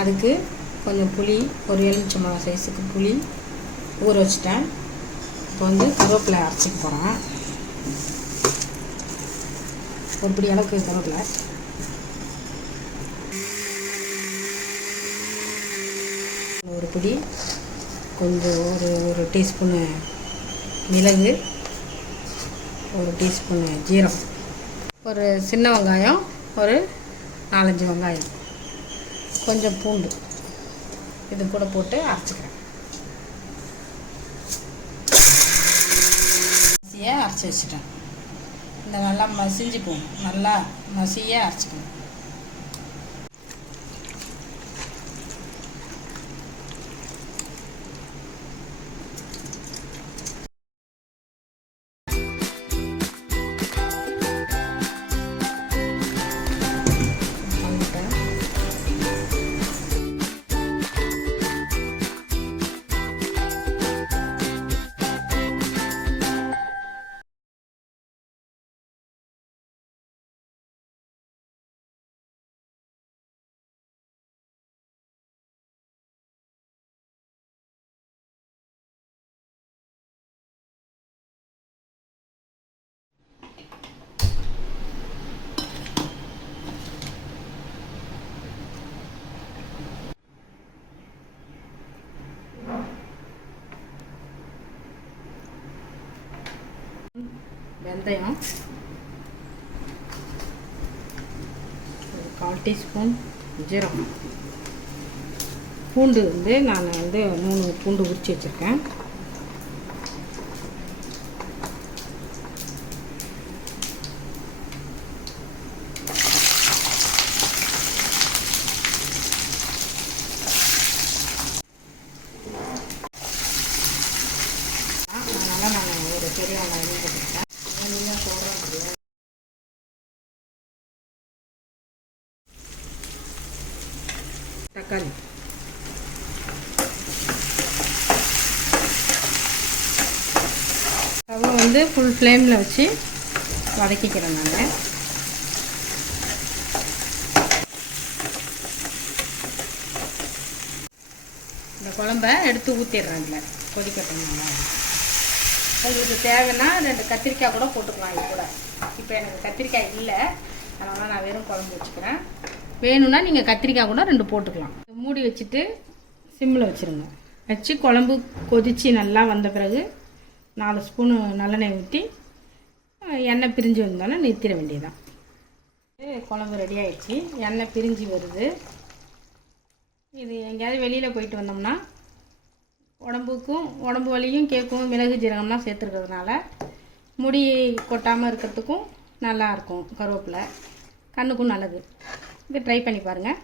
அதுக்கு கொஞ்சம் புளி, ஒரு எலுமிச்சம்பழம் சைஸுக்கு புளி ஊற வச்சுட்டேன். இப்போ வந்து கருவேப்பிலை அரைச்சிக்க போகிறேன். ஒரு பிடி அளவுக்கு கருவேப்பிலை, ஒரு பிடி கொஞ்சம் ஒரு டீஸ்பூனு மிளகு, ஒரு டீஸ்பூனு ஜீரகம், ஒரு சின்ன வெங்காயம், ஒரு 4-5 வெங்காயம், கொஞ்சம் பூண்டு இது கூட போட்டு அரைச்சிக்கிறேன். மசியாக அரைச்சி வச்சுட்டேன். இந்த நல்லா மசிஞ்சு போகணும், நல்லா மசியாக அரைச்சிக்கணும். வெந்தயம், ஒரு 1/4 டீஸ்பூன் ஜீரகம், பூண்டு வந்து நான் வந்து 3 பூண்டு உரித்து வச்சுருக்கேன். அதனால் நான் ஒரு பெரிய வெங்காயம் போட்டுருக்கேன். நீங்கள் சொல்கிறேன். தக்காளி, ஸ்டவ்வை வந்து ஃபுல் ஃப்ளேமில் வச்சு வதக்கிக்கிறேன். நான் இந்த குழம்ப எடுத்து ஊற்றிடுறேன். இதில் கொதிக்கட்டுங்க. உங்களுக்கு தேவைன்னா 2 கத்திரிக்காய் கூட போட்டுக்கலாம். இது கூட இப்போ எனக்கு கத்திரிக்காய் இல்லை, அதனால் நான் வெறும் குழம்பு வச்சுக்கிறேன். வேணும்னா நீங்கள் கத்திரிக்காய் கூட 2 போட்டுக்கலாம். மூடி வச்சுட்டு சிம்மில் வச்சுருங்க. வச்சு குழம்பு கொதித்து நல்லா வந்த பிறகு 4 ஸ்பூனு நல்லெண்ணெய் ஊற்றி எண்ணெய் பிரிஞ்சு வந்தோன்னே நிறுத்திட வேண்டியதுதான். குழம்பு ரெடி ஆகிடுச்சு. எண்ணெய் பிரிஞ்சு வருது. இது எங்கேயாவது வெளியில் போயிட்டு வந்தோம்னா உடம்பு வலியும் கேட்கும். மிளகு ஜீரகம்லாம் சேர்த்துருக்கிறதுனால முடி கொட்டாமல் இருக்கிறதுக்கும் நல்லாயிருக்கும். கருவேப்பிலை கண்ணுக்கும் நல்லது. இது ட்ரை பண்ணி பாருங்கள்.